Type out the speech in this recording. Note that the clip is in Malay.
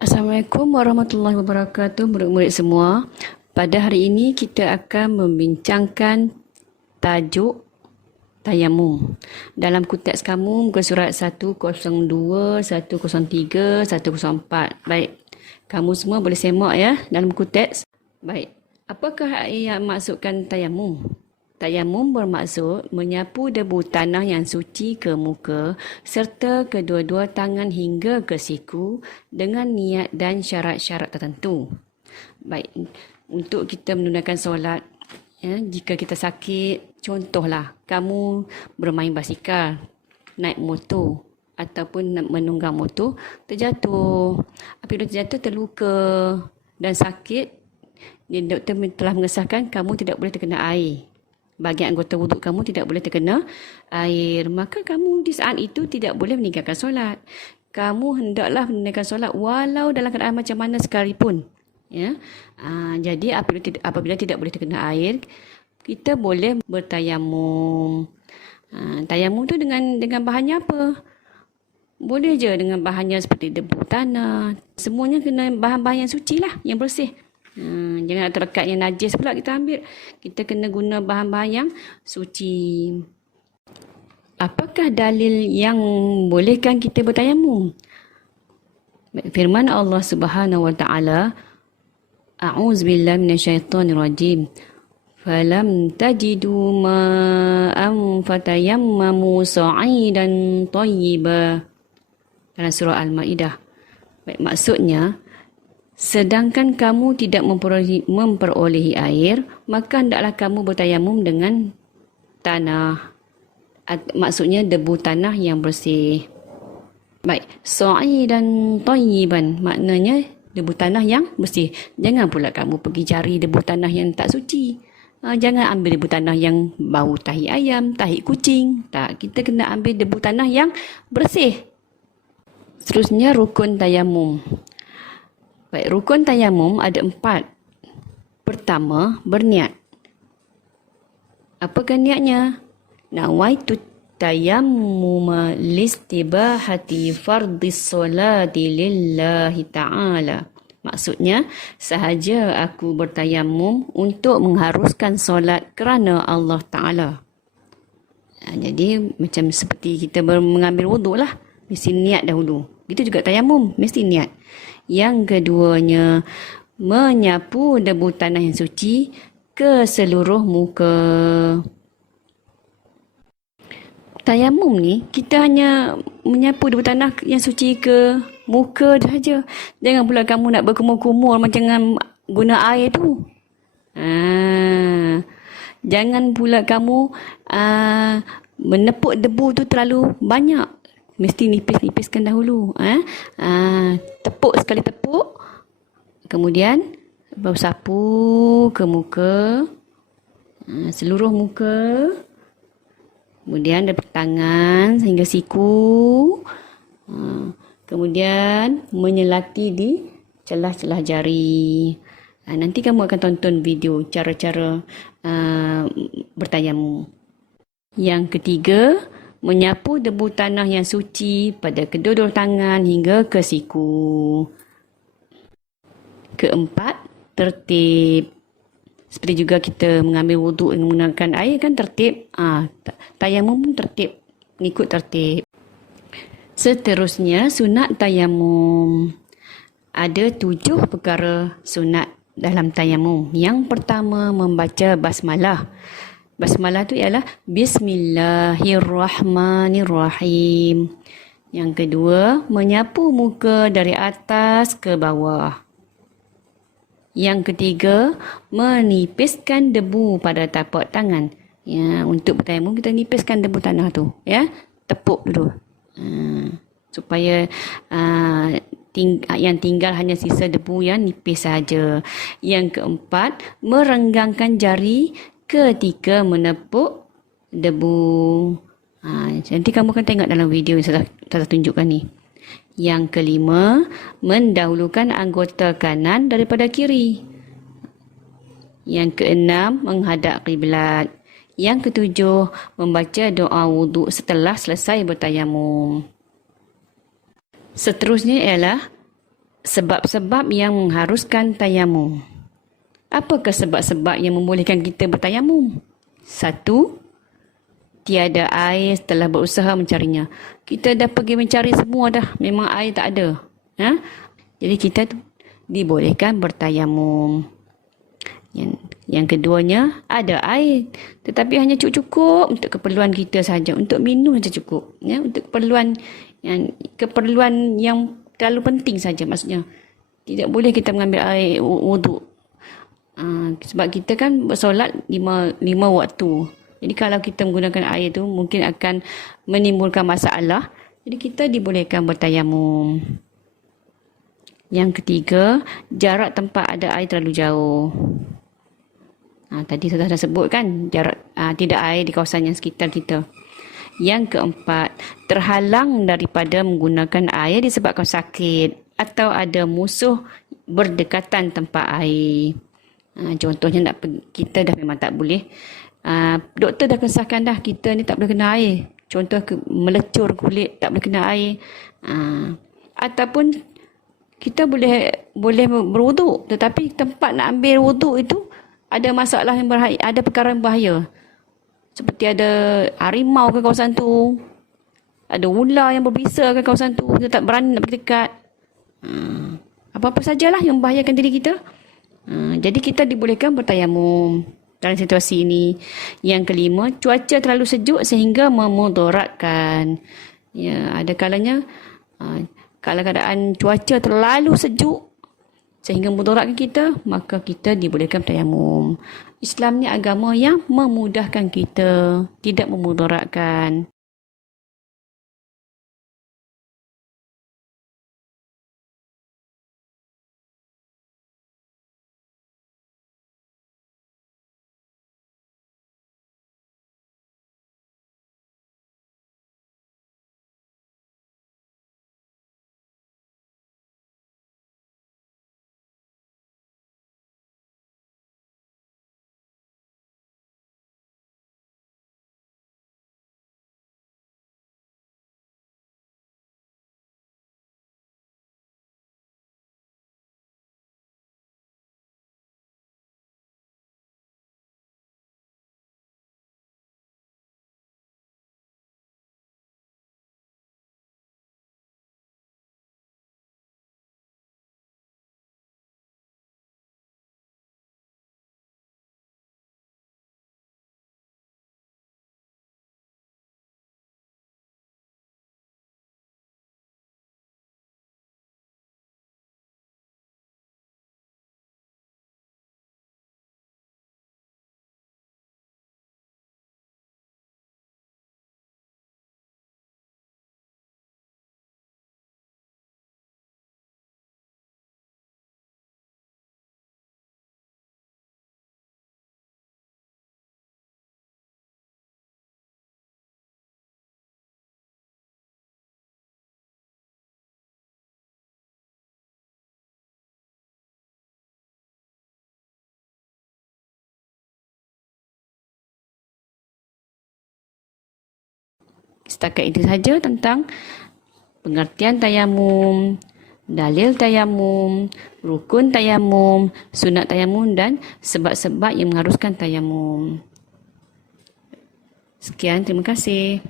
Assalamualaikum warahmatullahi wabarakatuh, murid-murid semua. Pada hari ini kita akan membincangkan tajuk tayamum. Dalam kuteks kamu muka surat 102, 103, 104. Baik, kamu semua boleh semak ya dalam kuteks. Baik, apakah yang maksudkan tayamum? Tayamum bermaksud menyapu debu tanah yang suci ke muka serta kedua-dua tangan hingga ke siku dengan niat dan syarat-syarat tertentu. Baik, untuk kita menunaikan solat, ya, jika kita sakit, contohlah kamu bermain basikal, naik motor ataupun menunggang motor, terjatuh. Apabila terjatuh, terluka dan sakit, doktor telah mengesahkan kamu tidak boleh terkena air. Bahagian anggota wuduk kamu tidak boleh terkena air. Maka kamu di saat itu tidak boleh meninggalkan solat. Kamu hendaklah menunaikan solat walau dalam keadaan macam mana sekalipun. Ya. Jadi apabila tidak boleh terkena air, kita boleh bertayamum. Tayamum tu dengan bahannya apa? Boleh je dengan bahannya seperti debu tanah. Semuanya kena bahan-bahan yang suci lah, yang bersih. Jangan terlekat yang najis pula kita ambil. Kita kena guna bahan-bahan yang suci. Apakah dalil yang bolehkan kita bertayamum? Firman Allah Subhanahu wa taala, A'udzubillahi minasyaitonirrajim. Falam tajidu ma'an fatayammamu sa'idan thayyiba. Dalam surah Al-Maidah. Baik, maksudnya sedangkan kamu tidak memperolehi air, maka hendaklah kamu bertayamum dengan tanah. Maksudnya debu tanah yang bersih. Baik, sa'idan thayyiban, maknanya debu tanah yang bersih. Jangan pula kamu pergi cari debu tanah yang tak suci. Jangan ambil debu tanah yang bau tahi ayam, tahi kucing. Tak, kita kena ambil debu tanah yang bersih. Seterusnya rukun tayamum. Baik, rukun tayamum ada 4. Pertama, berniat. Apakah niatnya? Nawaitu tayammuma listibahati fardis solati lillahi ta'ala. Maksudnya, sahaja aku bertayamum untuk mengharuskan solat kerana Allah Ta'ala. Jadi, macam seperti kita mengambil wuduk lah. Mesti niat dahulu. Itu juga tayamum, mesti niat. Yang keduanya, menyapu debu tanah yang suci ke seluruh muka. Tayamum ni, kita hanya menyapu debu tanah yang suci ke muka sahaja. Jangan pula kamu nak berkumur-kumur macam dengan guna air tu. Jangan pula kamu menepuk debu tu terlalu banyak. Mesti nipis-nipiskan dahulu. Tepuk sekali tepuk. Kemudian baru sapu ke muka. Seluruh muka. Kemudian dari tangan sehingga siku. Kemudian menyelati di celah-celah jari. Nanti kamu akan tonton video cara-cara bertayamum. Yang ketiga, menyapu debu tanah yang suci pada kedua-dua tangan hingga ke siku. Keempat, tertib. Seperti juga kita mengambil wuduk menggunakan air kan tertib. Tayamum pun tertib, mengikut tertib. Seterusnya, sunat tayamum. Ada 7 perkara sunat dalam tayamum. Yang pertama, membaca basmalah. Basmalah tu ialah Bismillahirrahmanirrahim. Yang kedua, menyapu muka dari atas ke bawah. Yang ketiga, menipiskan debu pada tapak tangan. Ya, untuk bertayamum kita nipiskan debu tanah tu, ya. Tepuk dulu. Supaya yang tinggal hanya sisa debu yang nipis saja. Yang keempat, merenggangkan jari ketika menepuk debu. Nanti kamu akan tengok dalam video yang saya tunjukkan ni. Yang kelima, mendahulukan anggota kanan daripada kiri. Yang keenam, menghadap kiblat. Yang ketujuh, membaca doa wuduk setelah selesai bertayamum. Seterusnya ialah sebab-sebab yang mengharuskan tayamum. Apakah sebab-sebab yang membolehkan kita bertayamum? 1. Tiada air setelah berusaha mencarinya. Kita dah pergi mencari semua dah. Memang air tak ada. Jadi kita dibolehkan bertayamum. Yang keduanya, ada air. Tetapi hanya cukup untuk keperluan kita saja. Untuk minum saja cukup. Untuk keperluan yang terlalu penting saja maksudnya. Tidak boleh kita mengambil air wuduk. Sebab kita kan bersolat lima waktu. Jadi kalau kita menggunakan air tu mungkin akan menimbulkan masalah. Jadi kita dibolehkan bertayamum. Yang ketiga, jarak tempat ada air terlalu jauh. Tadi sudah sebut kan, jarak tidak air di kawasan yang sekitar kita. Yang keempat, terhalang daripada menggunakan air disebabkan sakit atau ada musuh berdekatan tempat air. Contohnya kita dah memang tak boleh. Doktor dah kesahkan dah kita ni tak boleh kena air. Contoh melecur kulit, tak boleh kena air. Ataupun kita boleh berwuduk, tetapi tempat nak ambil wuduk itu ada masalah yang berbahaya, ada perkara yang bahaya. Seperti ada harimau ke kawasan tu, ada ular yang berbisa ke kawasan tu, kita tak berani nak pergi dekat. Apa-apa sajalah yang membahayakan diri kita. Jadi kita dibolehkan bertayamum dalam situasi ini. Yang kelima, cuaca terlalu sejuk sehingga memudaratkan. Ada kalanya kalau keadaan cuaca terlalu sejuk sehingga memudaratkan kita, maka kita dibolehkan bertayamum. Islam ni agama yang memudahkan kita, tidak memudaratkan. Setakat itu saja tentang pengertian tayamum, dalil tayamum, rukun tayamum, sunat tayamum dan sebab-sebab yang mengharuskan tayamum. Sekian, terima kasih.